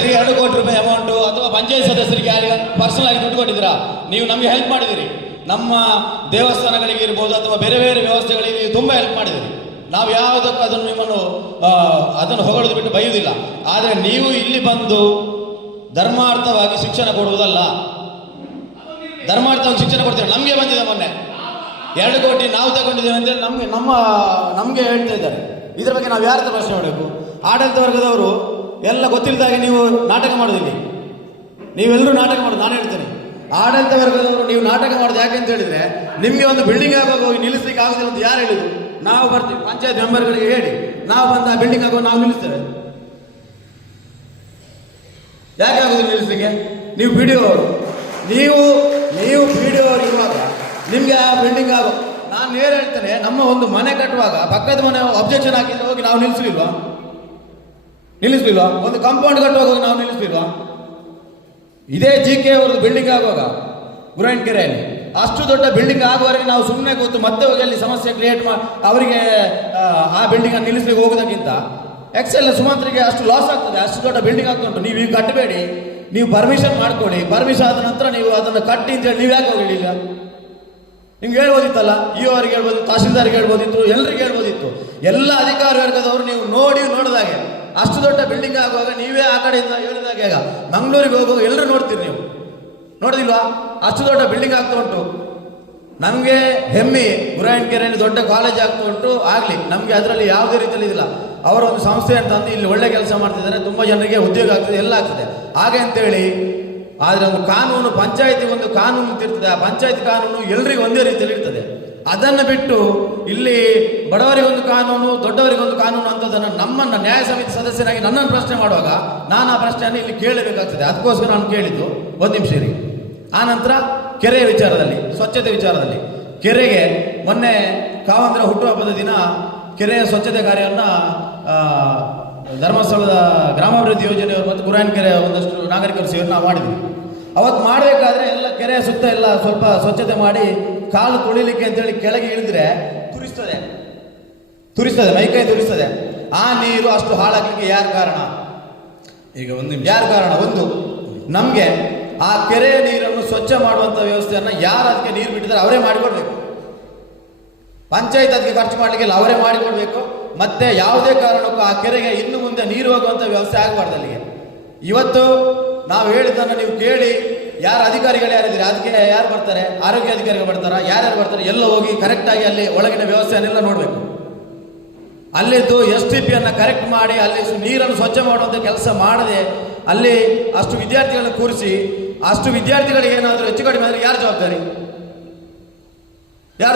ಅಧ್ಯಕ್ಷರಿಗೆ 2 ಕೋಟಿ ರೂಪಾಯಿ ಅಮೌಂಟು ಅಥವಾ ಪಂಚಾಯತ್ ಸದಸ್ಯರಿಗೆ ಯಾರಿಗೆ ಪರ್ಸನಲ್ ಆಗಿ ದುಡ್ಡು ಕೊಟ್ಟಿದ್ದೀರಾ? ನೀವು ನಮಗೆ ಹೆಲ್ಪ್ ಮಾಡಿದಿರಿ. ನಮ್ಮ ದೇವಸ್ಥಾನಗಳಿಗೆ ಇರ್ಬೋದು ಅಥವಾ ಬೇರೆ ಬೇರೆ ವ್ಯವಸ್ಥೆಗಳಿಗೆ ನೀವು ತುಂಬ ಹೆಲ್ಪ್ ಮಾಡಿದಿರಿ. ನಾವು ಯಾವುದಕ್ಕೂ ಅದನ್ನು ನಿಮ್ಮನ್ನು ಅದನ್ನು ಹೊಗಳೋದು ಬಿಟ್ಟು ಬೈಯುವುದಿಲ್ಲ. ಆದರೆ ನೀವು ಇಲ್ಲಿ ಬಂದು ಧರ್ಮಾರ್ಥವಾಗಿ ಶಿಕ್ಷಣ ಕೊಡುವುದಲ್ಲ. ಧರ್ಮಾರ್ಥವಾಗಿ ಶಿಕ್ಷಣ ಕೊಡ್ತೇವೆ. ನಮಗೆ ಬಂದಿದೆ ಮೊನ್ನೆ 2 ಕೋಟಿ ನಾವು ತಗೊಂಡಿದ್ದೇವೆ ಅಂತೇಳಿ ನಮಗೆ ಹೇಳ್ತಾ ಇದ್ದಾರೆ. ಇದರ ಬಗ್ಗೆ ನಾವು ಯಾರ ಪ್ರಶ್ನೆ ಮಾಡಬೇಕು? ಆಡಳಿತ ವರ್ಗದವರು ಎಲ್ಲ ಗೊತ್ತಿಲ್ಲದಾಗೆ ನೀವು ನಾಟಕ ಮಾಡೋದಿಲ್ಲ. ನೀವೆಲ್ಲರೂ ನಾಟಕ ಮಾಡೋದು. ನಾನು ಹೇಳ್ತೇನೆ, ಆಡಳಿತ ವರ್ಗದವರು ನೀವು ನಾಟಕ ಮಾಡೋದು ಯಾಕೆ ಅಂತ ಹೇಳಿದ್ರೆ, ನಿಮಗೆ ಒಂದು ಬಿಲ್ಡಿಂಗ್ ಆಗುವಾಗ ಹೋಗಿ ನಿಲ್ಲಿಸ್ಲಿಕ್ಕೆ ಆಗುದಿಲ್ಲ ಅಂತ ಯಾರು ಹೇಳಿದ್ರು? ನಾವು ಬರ್ತೀವಿ, ಪಂಚಾಯತ್ ಮೆಂಬರ್ಗಳಿಗೆ ಹೇಳಿ ನಾವು ಬಂದ ಆ ಬಿಲ್ಡಿಂಗ್ ಆಗುವ ನಾವು ನಿಲ್ಲಿಸ್ತೇವೆ. ಯಾಕೆ ಆಗುದಿಲ್ಲ ನಿಲ್ಲಿಸ್ಲಿಕ್ಕೆ? ನೀವು ಪಿ ಡಿ ಒ ಅವರು, ನೀವು ಪಿ ಡಿ ಒ ಅವರು ಇರುವಾಗ ನಿಮಗೆ ಆ ಬಿಲ್ಡಿಂಗ್ ಆಗೋ. ನಾನು ನೇರ ಹೇಳ್ತೇನೆ, ನಮ್ಮ ಒಂದು ಮನೆ ಕಟ್ಟುವಾಗ ಪಕ್ಕದ ಮನೆ ಅಬ್ಜೆಕ್ಷನ್ ಹಾಕಿದ್ರೆ ಹೋಗಿ ನಾವು ನಿಲ್ಲಿಸಲಿಲ್ವಾ? ಒಂದು ಕಾಂಪೌಂಡ್ ಕಟ್ಟುವಾಗ ಹೋಗಿ ನಾವು ನಿಲ್ಲಿಸಲಿಲ್ವಾ? ಇದೇ JK ಅವ್ರದ್ದು ಬಿಲ್ಡಿಂಗ್ ಆಗುವಾಗ ಗುರಾಯಣಕೆರೆಯಲ್ಲಿ ಅಷ್ಟು ದೊಡ್ಡ ಬಿಲ್ಡಿಂಗ್ ಆಗುವವರೆಗೆ ನಾವು ಸುಮ್ಮನೆ ಕೂತು ಮತ್ತೆ ಹೋಗಿ ಅಲ್ಲಿ ಸಮಸ್ಯೆ ಕ್ರಿಯೇಟ್ ಮಾಡಿ ಅವರಿಗೆ ಆ ಬಿಲ್ಡಿಂಗ್ ಅನ್ನು ನಿಲ್ಲಿಸ್ಲಿಕ್ಕೆ ಹೋಗೋದಕ್ಕಿಂತ ಎಕ್ಸೆಲ್ ಸುಮಾತ್ರಿಗೆ ಅಷ್ಟು ಲಾಸ್ ಆಗ್ತದೆ. ಅಷ್ಟು ದೊಡ್ಡ ಬಿಲ್ಡಿಂಗ್ ಆಗ್ತಾ ಉಂಟು. ನೀವು ಈಗ ಕಟ್ಟಬೇಡಿ, ನೀವು ಪರ್ಮಿಷನ್ ಮಾಡ್ಕೊಳ್ಳಿ. ಪರ್ಮಿಷನ್ ಆದ ನಂತರ ನೀವು ಅದನ್ನು ಕಟ್ಟಿ ಅಂತೇಳಿ ನೀವು ಯಾಕೆ ಹೋಗಲಿಲ್ಲ? ನಿಮ್ಗೆ ಹೇಳ್ಬೋದಿತ್ತಲ್ಲ, ಅವರಿಗೆ ಹೇಳ್ಬೋದಿತ್ತು, ತಹಶೀಲ್ದಾರ್ಗೆ ಹೇಳ್ಬೋದಿತ್ತು, ಎಲ್ರಿಗೆ ಹೇಳ್ಬೋದಿತ್ತು. ಎಲ್ಲ ಅಧಿಕಾರಿ ವರ್ಗದವರು ನೀವು ನೋಡಿದಾಗೆ ಅಷ್ಟು ದೊಡ್ಡ ಬಿಲ್ಡಿಂಗ್ ಆಗುವಾಗ ನೀವೇ ಆ ಕಡೆಯಿಂದ ಹೇಳಿದಾಗೆ ಈಗ ಮಂಗಳೂರಿಗೆ ಹೋಗುವಾಗ ಎಲ್ಲರೂ ನೋಡ್ತೀರಿ. ನೀವು ನೋಡಿದಿಲ್ವಾ? ಅಷ್ಟು ದೊಡ್ಡ ಬಿಲ್ಡಿಂಗ್ ಆಗ್ತಾ ಉಂಟು. ನಮಗೆ ಹೆಮ್ಮೆ, ಗುರಾಯಣಕೆರೆಯಲ್ಲಿ ದೊಡ್ಡ ಕಾಲೇಜ್ ಆಗ್ತಾ ಉಂಟು. ಆಗಲಿ, ನಮಗೆ ಅದರಲ್ಲಿ ಯಾವುದೇ ರೀತಿಯಲ್ಲಿ ಇದಿಲ್ಲ. ಅವರ ಒಂದು ಸಂಸ್ಥೆ ಅಂತಂದು ಇಲ್ಲಿ ಒಳ್ಳೆ ಕೆಲಸ ಮಾಡ್ತಿದ್ದಾರೆ, ತುಂಬ ಜನರಿಗೆ ಉದ್ಯೋಗ ಆಗ್ತದೆ, ಎಲ್ಲ ಆಗ್ತದೆ. ಹಾಗೆ ಅಂತೇಳಿ ಆದರೆ ಒಂದು ಕಾನೂನು, ಪಂಚಾಯತಿಗೆ ಒಂದು ಕಾನೂನು ಇರ್ತದೆ. ಆ ಪಂಚಾಯತ್ ಕಾನೂನು ಎಲ್ಲರಿಗೂ ಒಂದೇ ರೀತಿಯಲ್ಲಿ ಇರ್ತದೆ. ಅದನ್ನು ಬಿಟ್ಟು ಇಲ್ಲಿ ಬಡವರಿಗೊಂದು ಕಾನೂನು, ದೊಡ್ಡವರಿಗೊಂದು ಕಾನೂನು ಅಂತದನ್ನು ನಮ್ಮನ್ನು ನ್ಯಾಯ ಸಮಿತಿ ಸದಸ್ಯರಾಗಿ ನನ್ನನ್ನು ಪ್ರಶ್ನೆ ಮಾಡುವಾಗ ನಾನು ಆ ಪ್ರಶ್ನೆಯನ್ನು ಇಲ್ಲಿ ಕೇಳಬೇಕಾಗ್ತದೆ. ಅದಕ್ಕೋಸ್ಕರ ನಾನು ಕೇಳಿದ್ದು. ಒಂದು ನಿಮಿಷ ಇರಿ. ಆ ನಂತರ ಕೆರೆಯ ವಿಚಾರದಲ್ಲಿ, ಸ್ವಚ್ಛತೆ ವಿಚಾರದಲ್ಲಿ, ಕೆರೆಗೆ ಮೊನ್ನೆ ಕಾವಂತರ ಹುಟ್ಟುಹಬ್ಬದ ದಿನ ಕೆರೆಯ ಸ್ವಚ್ಛತೆ ಕಾರ್ಯವನ್ನು ಧರ್ಮಸ್ಥಳದ ಗ್ರಾಮಾಭಿವೃದ್ಧಿ ಯೋಜನೆಯವರು ಮತ್ತು ಗುರಾಯಣಕೆರೆಯ ಒಂದಷ್ಟು ನಾಗರಿಕರು ಸೇರಿ ನಾವು ಮಾಡಿದ್ವಿ. ಅವತ್ತು ಮಾಡಬೇಕಾದ್ರೆ ಎಲ್ಲ ಕೆರೆಯ ಸುತ್ತ ಎಲ್ಲ ಸ್ವಲ್ಪ ಸ್ವಚ್ಛತೆ ಮಾಡಿ ಕಾಲು ತೊಳಿಲಿಕ್ಕೆ ಅಂತೇಳಿ ಕೆಳಗೆ ಇಳಿದ್ರೆ ತುರಿಸ್ತದೆ, ಮೈಕೈ ತುರಿಸ್ತದೆ. ಆ ನೀರು ಅಷ್ಟು ಹಾಳಾಗಲಿಕ್ಕೆ ಯಾರು ಕಾರಣ? ಈಗ ಯಾರು ಕಾರಣ? ಒಂದು, ನಮಗೆ ಆ ಕೆರೆಯ ನೀರನ್ನು ಸ್ವಚ್ಛ ಮಾಡುವಂಥ ವ್ಯವಸ್ಥೆಯನ್ನು ಯಾರು ಅದಕ್ಕೆ ನೀರು ಬಿಟ್ಟಿದ್ದಾರೆ ಅವರೇ ಮಾಡಿಕೊಡ್ಬೇಕು. ಪಂಚಾಯತ್ ಅದಕ್ಕೆ ಖರ್ಚು ಮಾಡಲಿಕ್ಕೆಲ್ಲ ಅವರೇ ಮಾಡಿಕೊಡ್ಬೇಕು. ಮತ್ತೆ ಯಾವುದೇ ಕಾರಣಕ್ಕೂ ಆ ಕೆರೆಗೆ ಇನ್ನು ಮುಂದೆ ನೀರು ಹೋಗುವಂಥ ವ್ಯವಸ್ಥೆ ಆಗಬಾರ್ದು ಅಲ್ಲಿಗೆ. ಇವತ್ತು ನಾವು ಹೇಳಿದ್ದನ್ನು ನೀವು ಕೇಳಿ, ಯಾರು ಅಧಿಕಾರಿಗಳು ಯಾರಿದ್ದೀರಿ ಅದಕ್ಕೆ ಯಾರು ಬರ್ತಾರೆ? ಆರೋಗ್ಯ ಅಧಿಕಾರಿಗಳು ಬರ್ತಾರ? ಯಾರ್ಯಾರು ಬರ್ತಾರೆ? ಎಲ್ಲ ಹೋಗಿ ಕರೆಕ್ಟಾಗಿ ಅಲ್ಲಿ ಒಳಗಿನ ವ್ಯವಸ್ಥೆಯನ್ನೆಲ್ಲ ನೋಡಬೇಕು. ಅಲ್ಲಿದ್ದು STPಯನ್ನು ಕರೆಕ್ಟ್ ಮಾಡಿ ಅಲ್ಲಿ ನೀರನ್ನು ಸ್ವಚ್ಛ ಮಾಡುವಂಥ ಕೆಲಸ ಮಾಡದೆ ಅಲ್ಲಿ ಅಷ್ಟು ವಿದ್ಯಾರ್ಥಿಗಳನ್ನು ಕೂರಿಸಿ ಅಷ್ಟು ವಿದ್ಯಾರ್ಥಿಗಳಿಗೆ ಏನಾದರೂ ಹೆಚ್ಚು ಕಡಿಮೆ ಆದರೆ ಯಾರು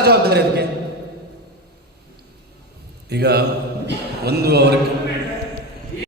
ಜವಾಬ್ದಾರಿ ಅದಕ್ಕೆ? ಈಗ ಒಂದು ಅವರ